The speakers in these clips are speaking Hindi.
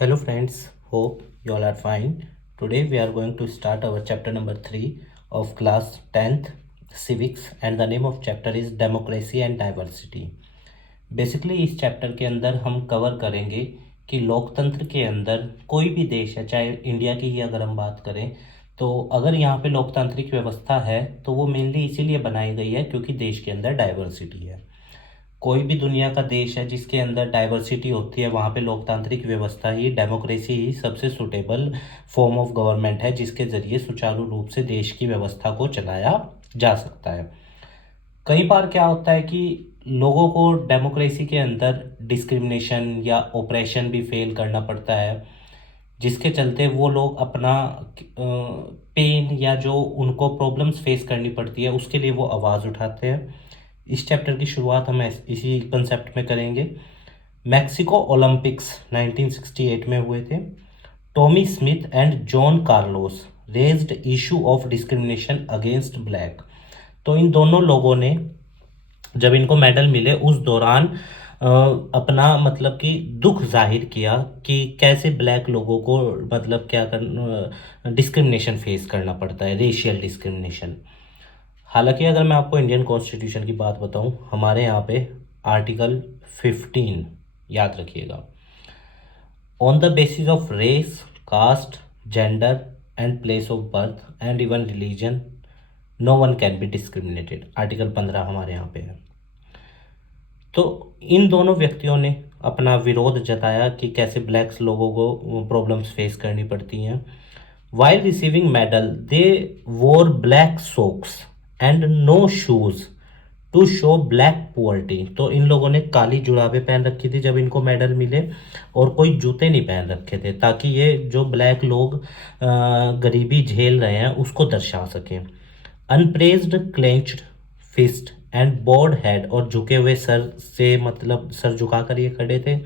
Hello friends, hope you all are fine. Today we are going to start our chapter number 3 of class 10th civics and the name of chapter is democracy and diversity. Basically इस चैप्टर के अंदर हम कवर करेंगे कि लोकतंत्र के अंदर कोई भी देश है, चाहे इंडिया की ही अगर हम बात करें, तो अगर यहाँ पे लोकतांत्रिक व्यवस्था है तो वो मेनली इसीलिए बनाई गई है क्योंकि देश के अंदर डाइवर्सिटी है। कोई भी दुनिया का देश है जिसके अंदर डाइवर्सिटी होती है, वहाँ पे लोकतांत्रिक व्यवस्था ही, डेमोक्रेसी ही सबसे सुटेबल फॉर्म ऑफ गवर्नमेंट है जिसके ज़रिए सुचारू रूप से देश की व्यवस्था को चलाया जा सकता है। कई बार क्या होता है कि लोगों को डेमोक्रेसी के अंदर डिस्क्रिमिनेशन या ऑपरेशन भी फेल करना पड़ता है, जिसके चलते वो लोग अपना पेन या जो उनको प्रॉब्लम्स फेस करनी पड़ती है उसके लिए वो आवाज़ उठाते हैं। इस चैप्टर की शुरुआत हम इसी कंसेप्ट में करेंगे। मैक्सिको ओलंपिक्स 1968 में हुए थे। Tommy Smith and John Carlos raised issue of discrimination against black. तो इन दोनों लोगों ने जब इनको मेडल मिले उस दौरान अपना मतलब कि दुख जाहिर किया कि कैसे ब्लैक लोगों को मतलब क्या कर डिस्क्रिमिनेशन फेस करना पड़ता है, रेशियल डिस्क्रिमिनेशन। हालांकि अगर मैं आपको इंडियन कॉन्स्टिट्यूशन की बात बताऊं, हमारे यहाँ पे आर्टिकल 15 याद रखिएगा, on the basis of race, caste, gender and place of birth and even religion no one can be discriminated. Article 15 हमारे यहाँ पे है। तो इन दोनों व्यक्तियों ने अपना विरोध जताया कि कैसे ब्लैक्स लोगों को प्रॉब्लम्स फेस करनी पड़ती हैं। While receiving medal they wore black socks and no shoes to show black poverty. तो इन लोगों ने काली जुराबें पहन रखी थी जब इनको मेडल मिले, और कोई जूते नहीं पहन रखे थे ताकि ये जो ब्लैक लोग गरीबी झेल रहे हैं उसको दर्शा सकें। Upraised clenched fist and bowed head, और झुके हुए सर से मतलब सर झुकाकर ये खड़े थे।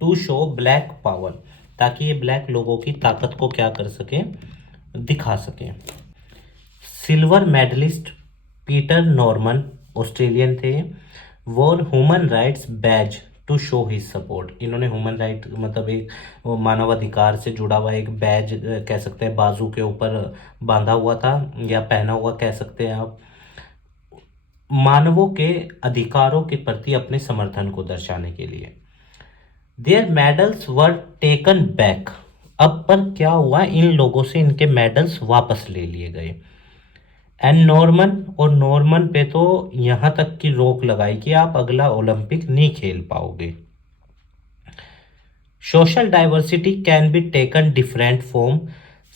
टू शो ब्लैक पावर, ताकि ये ब्लैक लोगों की ताकत को क्या कर सकें, दिखा सकें। Silver medalist Peter Norman, Australian थे, wore human rights badge to show his support. इन्होंने ह्यूमन राइट मतलब एक मानवाधिकार से जुड़ा हुआ एक बैज कह सकते हैं, बाजू के ऊपर बांधा हुआ था या पहना हुआ कह सकते हैं आप, मानवों के अधिकारों के प्रति अपने समर्थन को दर्शाने के लिए। Their medals were taken back. अब पर क्या हुआ, इन लोगों से इनके मेडल्स वापस ले लिए गए। एंड नॉर्मन, और नॉर्मन पे तो यहां तक की रोक लगाई कि आप अगला ओलंपिक नहीं खेल पाओगे। Social diversity can be taken different form.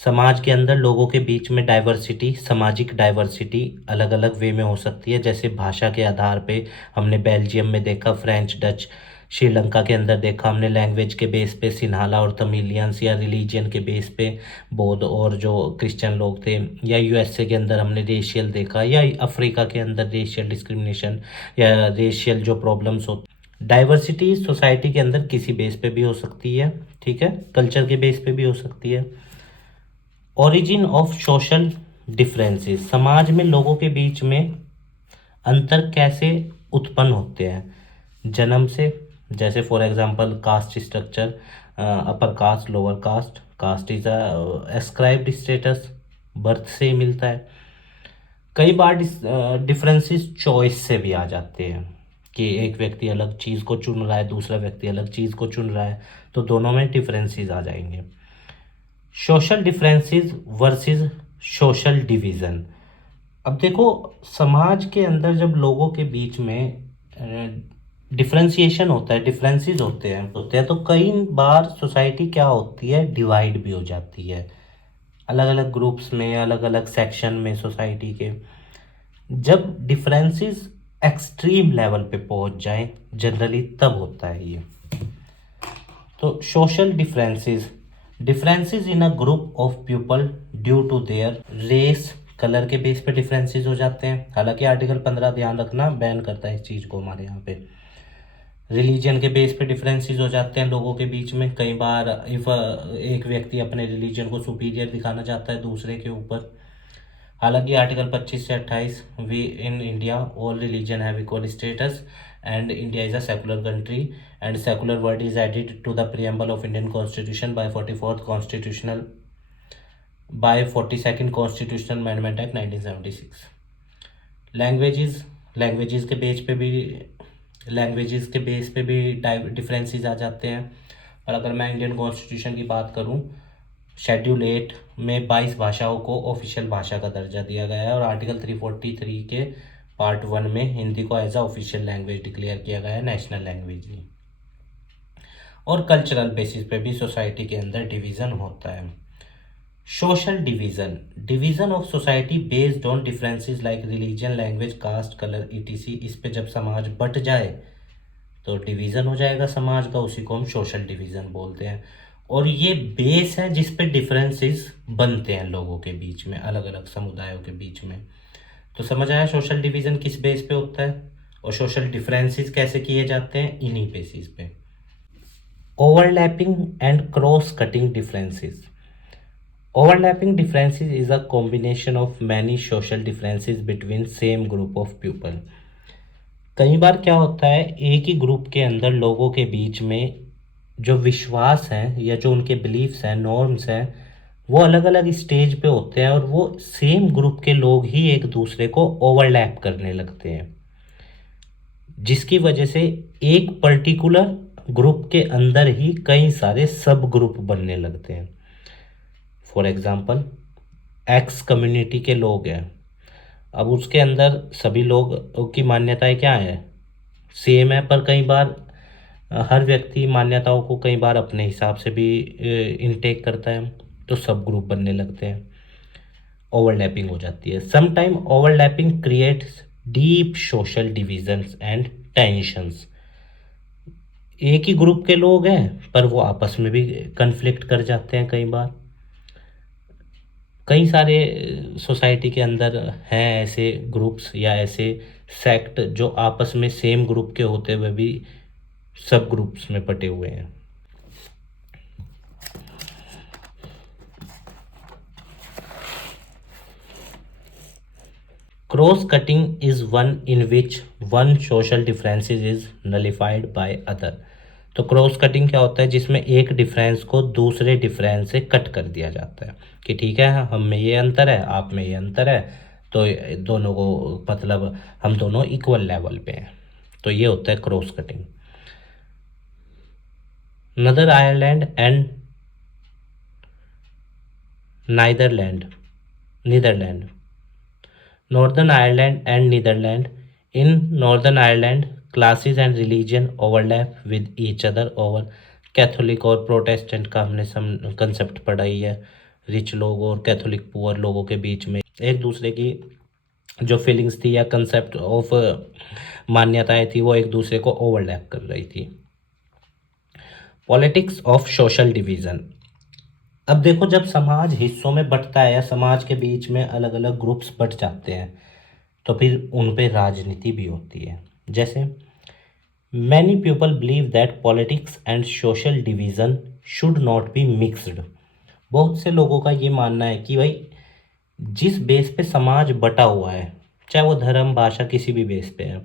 समाज के अंदर लोगों के बीच में डाइवर्सिटी, सामाजिक डाइवर्सिटी अलग अलग वे में हो सकती है। जैसे भाषा के आधार पे हमने बेल्जियम में देखा फ्रेंच डच, श्रीलंका के अंदर देखा हमने लैंग्वेज के बेस पे सिन्हाला और तमिलियंस, या रिलीजन के बेस पे बौद्ध और जो क्रिश्चियन लोग थे, या यूएसए के अंदर हमने रेशियल देखा, या अफ्रीका के अंदर रेशियल डिस्क्रिमिनेशन या रेशियल जो प्रॉब्लम्स होती। डाइवर्सिटी सोसाइटी के अंदर किसी बेस पे भी हो सकती है, ठीक है, कल्चर के बेस पे भी हो सकती है। ओरिजिन ऑफ सोशल डिफरेंसेस, समाज में लोगों के बीच में अंतर कैसे उत्पन्न होते हैं जन्म से। जैसे for example caste structure, upper caste, lower caste. Caste is ascribed status, birth से ही मिलता है। कई बार डिफरेंसेस चॉइस से भी आ जाते हैं कि एक व्यक्ति अलग चीज़ को चुन रहा है, दूसरा व्यक्ति अलग चीज़ को चुन रहा है, तो दोनों में डिफरेंसेस आ जाएंगे। Social differences versus social division. अब देखो, समाज के अंदर जब लोगों के बीच में डिफरेंशिएशन होता है, डिफरेंसेस होते हैं तो कई बार सोसाइटी क्या होती है, डिवाइड भी हो जाती है अलग अलग ग्रुप्स में, अलग अलग सेक्शन में सोसाइटी के। जब डिफरेंसेस एक्सट्रीम लेवल पे पहुंच जाएं जनरली तब होता है ये। तो social differences, differences in a group of people due to their race, colour के बेस पे डिफरेंसेस हो जाते हैं। हालांकि आर्टिकल 15 ध्यान रखना बैन करता है इस चीज़ को हमारे यहाँ पे। रिलीजन के बेस पे डिफरेंसेस हो जाते हैं लोगों के बीच में। कई बार इफ एक व्यक्ति अपने रिलीजन को सुपीरियर दिखाना चाहता है दूसरे के ऊपर। हालांकि आर्टिकल 25 से 28 we in India all religion have equal status and India is a secular country and secular word is added to the preamble of Indian constitution by 44th constitutional by 42nd constitutional amendment act 1976। Languages के बेस पे भी डिफरेंसेस आ जाते हैं। और अगर मैं इंडियन कॉन्स्टिट्यूशन की बात करूं, शेड्यूल 8 में 22 भाषाओं को ऑफिशियल भाषा का दर्जा दिया गया है और आर्टिकल 343 के पार्ट 1 में हिंदी को as a official language declare किया गया है, नेशनल लैंग्वेज ही। और कल्चरल बेसिस पे भी सोसाइटी के अंदर डिवीज़न होता है। Social division of society based on differences like religion, language, caste, colour ETC. इस पे जब समाज बट जाए तो डिवीज़न हो जाएगा समाज का, उसी को हम सोशल डिवीज़न बोलते हैं। और ये बेस है जिस पे डिफरेंसेस बनते हैं लोगों के बीच में, अलग अलग समुदायों के बीच में। तो समझ आया सोशल डिवीज़न किस बेस पे होता है और सोशल डिफरेंसेस कैसे किए जाते हैं, इन्हीं बेसिस पे। Overlapping and cross cutting differences. Overlapping differences is a combination of many social differences between same group of people. कई बार क्या होता है, एक ही ग्रुप के अंदर लोगों के बीच में जो विश्वास हैं या जो उनके बिलीफ्स हैं, नॉर्म्स हैं, वो अलग अलग स्टेज पे होते हैं और वो सेम ग्रुप के लोग ही एक दूसरे को ओवरलैप करने लगते हैं, जिसकी वजह से एक पर्टिकुलर ग्रुप के अंदर ही कई सारे सब ग्रुप बनने लगते हैं। फॉर एग्ज़ाम्पल, एक्स कम्युनिटी के लोग हैं, अब उसके अंदर सभी लोग की मान्यताएं क्या है, सेम है, पर कई बार हर व्यक्ति मान्यताओं को कई बार अपने हिसाब से भी इनटेक करता है, तो सब ग्रुप बनने लगते हैं, ओवरलैपिंग हो जाती है। Sometime overlapping creates deep social divisions and tensions. एक ही ग्रुप के लोग हैं पर वो आपस में भी कन्फ्लिक्ट कर जाते हैं कई बार। कई सारे सोसाइटी के अंदर हैं ऐसे ग्रुप्स या ऐसे सेक्ट जो आपस में सेम ग्रुप के होते हुए भी सब ग्रुप्स में बटे हुए हैं। Cross cutting is one in which one social differences is nullified by other. तो क्रॉस कटिंग क्या होता है, जिसमें एक डिफरेंस को दूसरे डिफरेंस से कट कर दिया जाता है कि ठीक है, हम में ये अंतर है, आप में ये अंतर है, तो दोनों को मतलब हम दोनों इक्वल लेवल पे हैं, तो ये होता है cross cutting. Northern Ireland and Netherland Northern Ireland and Netherlands. In Northern Ireland, classes and religion overlap with each other over Catholic और प्रोटेस्टेंट का हमने कंसेप्ट पढ़ा ही है। रिच लोग और कैथोलिक पुअर लोगों के बीच में एक दूसरे की जो फीलिंग्स थी या कंसेप्ट ऑफ मान्यताएं थी वो एक दूसरे को ओवरलैप कर रही थी। Politics of social division. अब देखो, जब समाज हिस्सों में बंटता है या समाज के बीच में अलग अलग ग्रुप्स बंट जाते हैं तो फिर उन पे राजनीति भी होती है। जैसे many people believe that politics and social division should not be mixed. बहुत से लोगों का ये मानना है कि भाई जिस बेस पे समाज बटा हुआ है, चाहे वो धर्म, भाषा, किसी भी बेस पे है,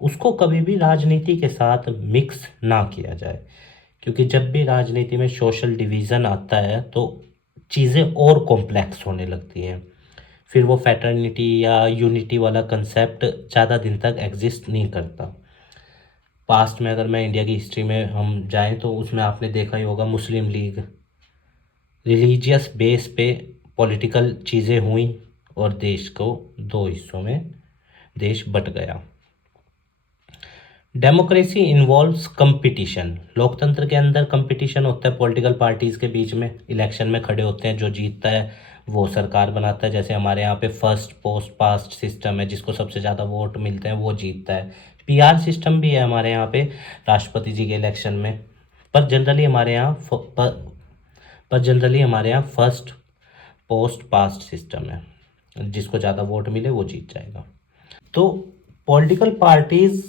उसको कभी भी राजनीति के साथ मिक्स ना किया जाए, क्योंकि जब भी राजनीति में सोशल डिवीज़न आता है तो चीज़ें और कॉम्प्लेक्स होने लगती हैं, फिर वो फैटर्निटी या यूनिटी वाला कंसेप्ट ज़्यादा दिन तक एग्जिस्ट नहीं करता। पास्ट में अगर मैं इंडिया की हिस्ट्री में हम जाएं तो उसमें आपने देखा ही होगा, मुस्लिम लीग, रिलीजियस बेस पे पॉलिटिकल चीज़ें हुई और देश को दो हिस्सों में देश बट गया। Democracy involves competition. लोकतंत्र के अंदर कंपटीशन होता है पॉलिटिकल पार्टीज़ के बीच में, इलेक्शन में खड़े होते हैं, जो जीतता है वो सरकार बनाता है। जैसे हमारे यहाँ पे फर्स्ट पोस्ट पास्ट सिस्टम है, जिसको सबसे ज़्यादा वोट मिलते हैं वो जीतता है। पीआर सिस्टम भी है हमारे यहाँ पे राष्ट्रपति जी के इलेक्शन में, पर जनरली हमारे यहाँ फर्स्ट पोस्ट पास्ट सिस्टम है, जिसको ज़्यादा वोट मिले वो जीत जाएगा। तो पॉलिटिकल पार्टीज़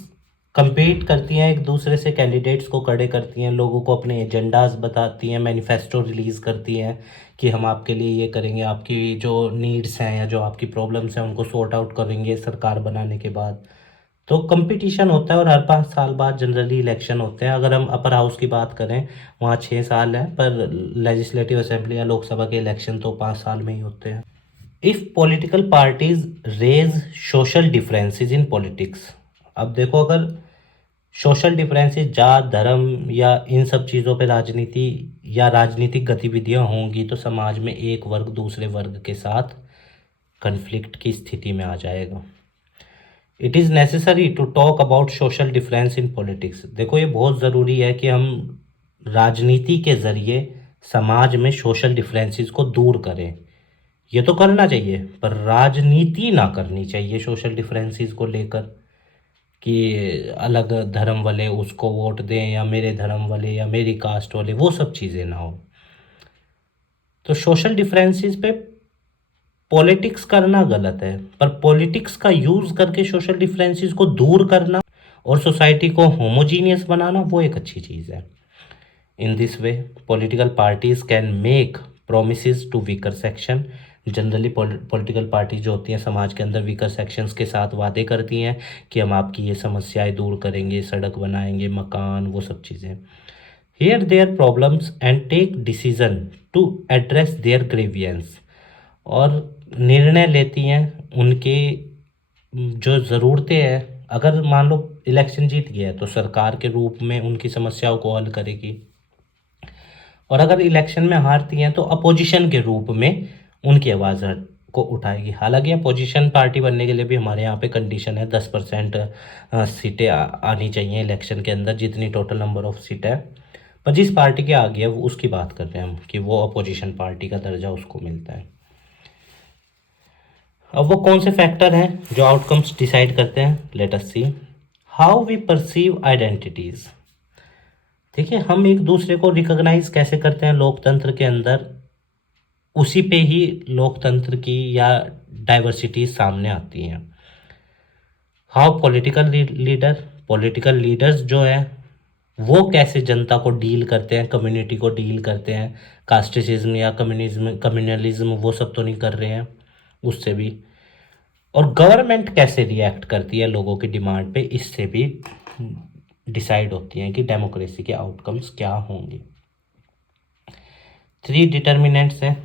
compete करती हैं एक दूसरे से, कैंडिडेट्स को खड़े करती हैं, लोगों को अपने एजेंडाज बताती हैं, मैनिफेस्टो रिलीज़ करती हैं कि हम आपके लिए ये करेंगे, आपकी जो नीड्स हैं या जो आपकी प्रॉब्लम्स हैं उनको सॉर्ट आउट करेंगे सरकार बनाने के बाद। तो कंपटीशन होता है और हर 5 साल बाद जनरली इलेक्शन होते हैं। अगर हम अपर हाउस की बात करें, वहाँ 6 साल है, पर लेजिस्लेटिव असेंबली या लोकसभा के इलेक्शन तो 5 साल में ही होते हैं। If political parties raise social differences in politics, अब देखो अगर सोशल डिफरेंसेस, जात, धर्म या इन सब चीज़ों पे राजनीति या राजनीतिक गतिविधियां होंगी तो समाज में एक वर्ग दूसरे वर्ग के साथ कन्फ्लिक्ट की स्थिति में आ जाएगा। It is necessary to talk about social difference in politics. देखो ये बहुत ज़रूरी है कि हम राजनीति के ज़रिए समाज में सोशल डिफरेंसेस को दूर करें। ये तो करना चाहिए पर राजनीति ना करनी चाहिए सोशल डिफरेंसेस को लेकर, कि अलग धर्म वाले उसको वोट दें या मेरे धर्म वाले या मेरी कास्ट वाले, वो सब चीज़ें ना हो। तो सोशल डिफरेंसेस पे पॉलिटिक्स करना गलत है, पर पॉलिटिक्स का यूज़ करके सोशल डिफरेंसेस को दूर करना और सोसाइटी को होमोजीनियस बनाना वो एक अच्छी चीज़ है। In this way political parties can make promise to weaker section. Generally political parties जो होती हैं समाज के अंदर वीकर सेक्शंस के साथ वादे करती हैं कि हम आपकी ये समस्याएं दूर करेंगे, सड़क बनाएंगे, मकान, वो सब चीज़ें। Hear their problems and take decision to address their grievances, और निर्णय लेती हैं उनके जो ज़रूरतें हैं। अगर मान लो इलेक्शन जीत गया है तो सरकार के रूप में उनकी समस्याओं को हल करेगी, और अगर इलेक्शन में हारती हैं तो अपोजिशन के रूप में उनकी आवाज़ को उठाएगी। हालांकि अपोजिशन पार्टी बनने के लिए भी हमारे यहाँ पे कंडीशन है 10% सीटें आनी चाहिए इलेक्शन के अंदर, जितनी टोटल नंबर ऑफ सीट है। पर जिस पार्टी के आगे है वो उसकी बात कर रहे हैं हम, कि वो अपोजिशन पार्टी का दर्जा उसको मिलता है। अब वो कौन से फैक्टर हैं जो आउटकम्स डिसाइड करते हैं, let us see. How we perceive identities. देखिए हम एक दूसरे को रिकॉग्नाइज कैसे करते हैं लोकतंत्र के अंदर, उसी पे ही लोकतंत्र की या डाइवर्सिटी सामने आती हैं। हाउ पॉलिटिकल लीडर्स जो है वो कैसे जनता को डील करते हैं, कम्युनिटी को डील करते हैं, कास्टिसिज्म या कम्युनलिज्म वो सब तो नहीं कर रहे हैं, उससे भी। और गवर्नमेंट कैसे रिएक्ट करती है लोगों की डिमांड पे, इससे भी डिसाइड होती हैं कि डेमोक्रेसी के आउटकम्स क्या होंगे। 3 डिटर्मिनेंट्स हैं।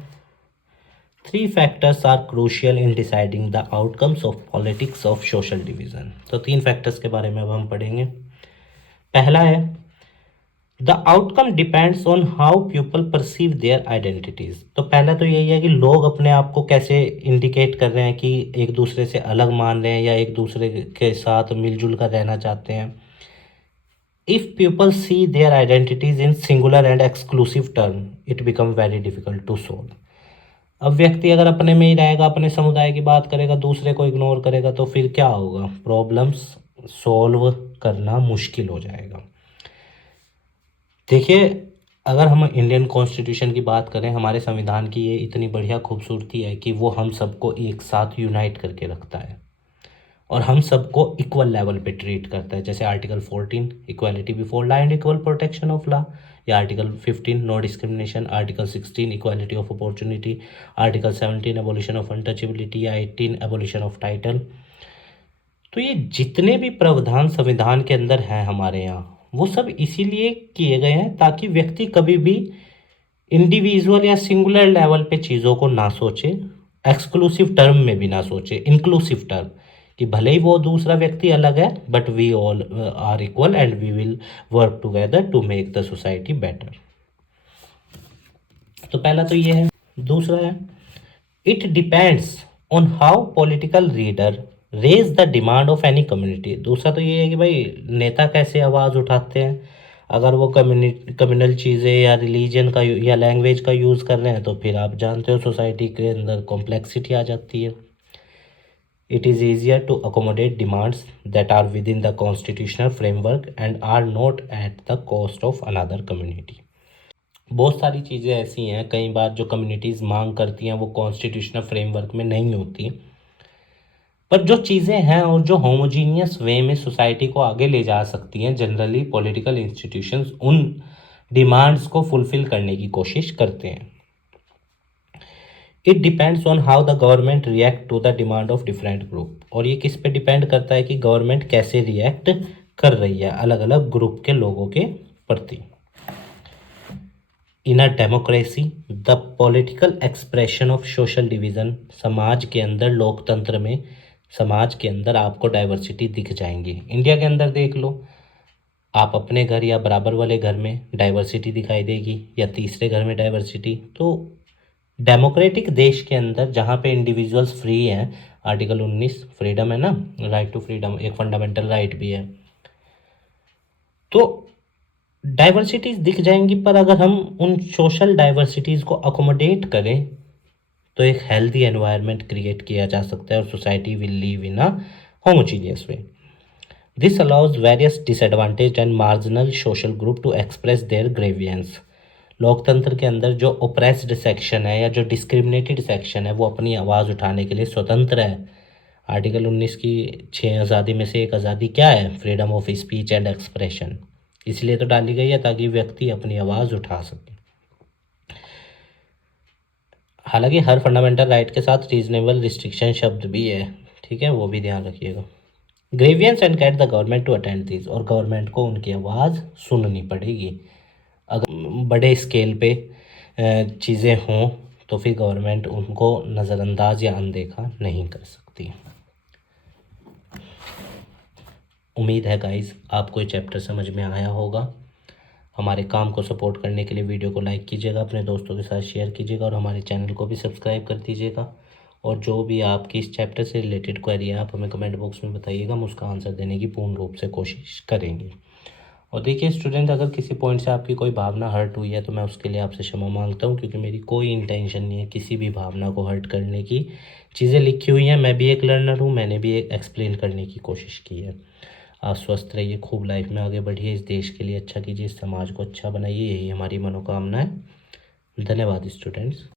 3 factors are crucial in deciding the outcomes of politics of social division. तो 3 फैक्टर्स के बारे में अब हम पढ़ेंगे। पहला है the outcome depends on how people perceive their identities. तो पहला तो यही है कि लोग अपने आप को कैसे इंडिकेट कर रहे हैं, कि एक दूसरे से अलग मान रहे हैं या एक दूसरे के साथ मिलजुल कर रहना चाहते हैं। If people see their identities in singular and exclusive term it become very difficult to solve. अब व्यक्ति अगर अपने में ही रहेगा, अपने समुदाय की बात करेगा, दूसरे को इग्नोर करेगा, तो फिर क्या होगा, प्रॉब्लम्स सॉल्व करना मुश्किल हो जाएगा। देखिए अगर हम इंडियन कॉन्स्टिट्यूशन की बात करें, हमारे संविधान की ये इतनी बढ़िया खूबसूरती है कि वो हम सबको एक साथ यूनाइट करके रखता है और हम सबको इक्वल लेवल पे ट्रीट करता है। जैसे article 14 equality before law and equal protection of law, या article 15 no discrimination, article 16 equality of opportunity, article 17 abolition of untouchability, या 18 एबोलिशन ऑफ टाइटल। तो ये जितने भी प्रावधान संविधान के अंदर हैं हमारे यहाँ, वो सब इसीलिए किए गए हैं ताकि व्यक्ति कभी भी इंडिविजुअल या सिंगुलर लेवल पे चीज़ों को ना सोचे, एक्सक्लूसिव टर्म में भी ना सोचे, इंक्लूसिव टर्म, कि भले ही वो दूसरा व्यक्ति अलग है but we all are equal and we will work together to make the society better. तो पहला तो ये है। दूसरा है it depends on how political leader raise the demand of any community. दूसरा तो ये है कि भाई नेता कैसे आवाज़ उठाते हैं। अगर वो कम्युनल चीज़ें या रिलीजन का या लैंग्वेज का यूज़ कर रहे हैं तो फिर आप जानते हो सोसाइटी के अंदर कॉम्प्लेक्सिटी आ जाती है। It is easier to accommodate demands that are within the constitutional framework and are not at the cost of another community. बहुत सारी चीज़ें ऐसी हैं कई बार जो कम्युनिटीज़ मांग करती हैं वो कॉन्स्टिट्यूशनल फ्रेमवर्क में नहीं होती, पर जो चीज़ें हैं और जो होमोजीनियस वे में सोसाइटी को आगे ले जा सकती हैं, जनरली पॉलिटिकल इंस्टीट्यूशंस उन डिमांड्स को फुलफिल करने की कोशिश करते हैं। It depends on how the government react to the demand of different group. और ये किस पे डिपेंड करता है कि गवर्नमेंट कैसे रिएक्ट कर रही है अलग अलग ग्रुप के लोगों के प्रति। In a democracy the political expression of social division, समाज के अंदर, लोकतंत्र में समाज के अंदर आपको डाइवर्सिटी दिख जाएंगी। इंडिया के अंदर देख लो, आप अपने घर या बराबर वाले घर में डाइवर्सिटी दिखाई देगी या तीसरे घर में डाइवर्सिटी। तो डेमोक्रेटिक देश के अंदर जहाँ पे इंडिविजुअल्स फ्री हैं, आर्टिकल 19 फ्रीडम है ना, राइट टू फ्रीडम एक फंडामेंटल राइट भी है, तो डाइवर्सिटीज़ दिख जाएंगी। पर अगर हम उन सोशल डाइवर्सिटीज़ को अकोमोडेट करें तो एक हेल्दी एनवायरनमेंट क्रिएट किया जा सकता है और society will live in a homogeneous way. This allows various disadvantage and marginal social group to express their grievances. लोकतंत्र के अंदर जो ओप्रेस्ड सेक्शन है या जो डिस्क्रिमिनेटेड सेक्शन है वो अपनी आवाज़ उठाने के लिए स्वतंत्र है। आर्टिकल 19 की 6 आज़ादी में से एक आज़ादी क्या है? Freedom of speech and expression. इसलिए तो डाली गई है ताकि व्यक्ति अपनी आवाज़ उठा सके। हालांकि हर फंडामेंटल राइट के साथ रीजनेबल रिस्ट्रिक्शन शब्द भी है, ठीक है, वो भी ध्यान रखिएगा। Grievances and get the government to attend this, और गवर्नमेंट को उनकी आवाज़ सुननी पड़ेगी। अगर बड़े स्केल पे चीज़ें हों तो फिर गवर्नमेंट उनको नज़रअंदाज या अनदेखा नहीं कर सकती। उम्मीद है गाइस आपको ये चैप्टर समझ में आया होगा। हमारे काम को सपोर्ट करने के लिए वीडियो को लाइक कीजिएगा, अपने दोस्तों के साथ शेयर कीजिएगा और हमारे चैनल को भी सब्सक्राइब कर दीजिएगा। और जो भी आपकी इस चैप्टर से रिलेटेड क्वेरी है आप हमें कमेंट बॉक्स में बताइएगा, हम उसका आंसर देने की पूर्ण रूप से कोशिश करेंगे। और देखिए स्टूडेंट, अगर किसी पॉइंट से आपकी कोई भावना हर्ट हुई है तो मैं उसके लिए आपसे क्षमा मांगता हूँ, क्योंकि मेरी कोई इंटेंशन नहीं है किसी भी भावना को हर्ट करने की। चीज़ें लिखी हुई हैं, मैं भी एक लर्नर हूँ, मैंने भी एक एक्सप्लेन करने की कोशिश की है। आप स्वस्थ रहिए, खूब लाइफ में आगे बढ़िए, इस देश के लिए अच्छा कीजिए, इस समाज को अच्छा बनाइए, यही हमारी मनोकामना है। धन्यवाद स्टूडेंट्स।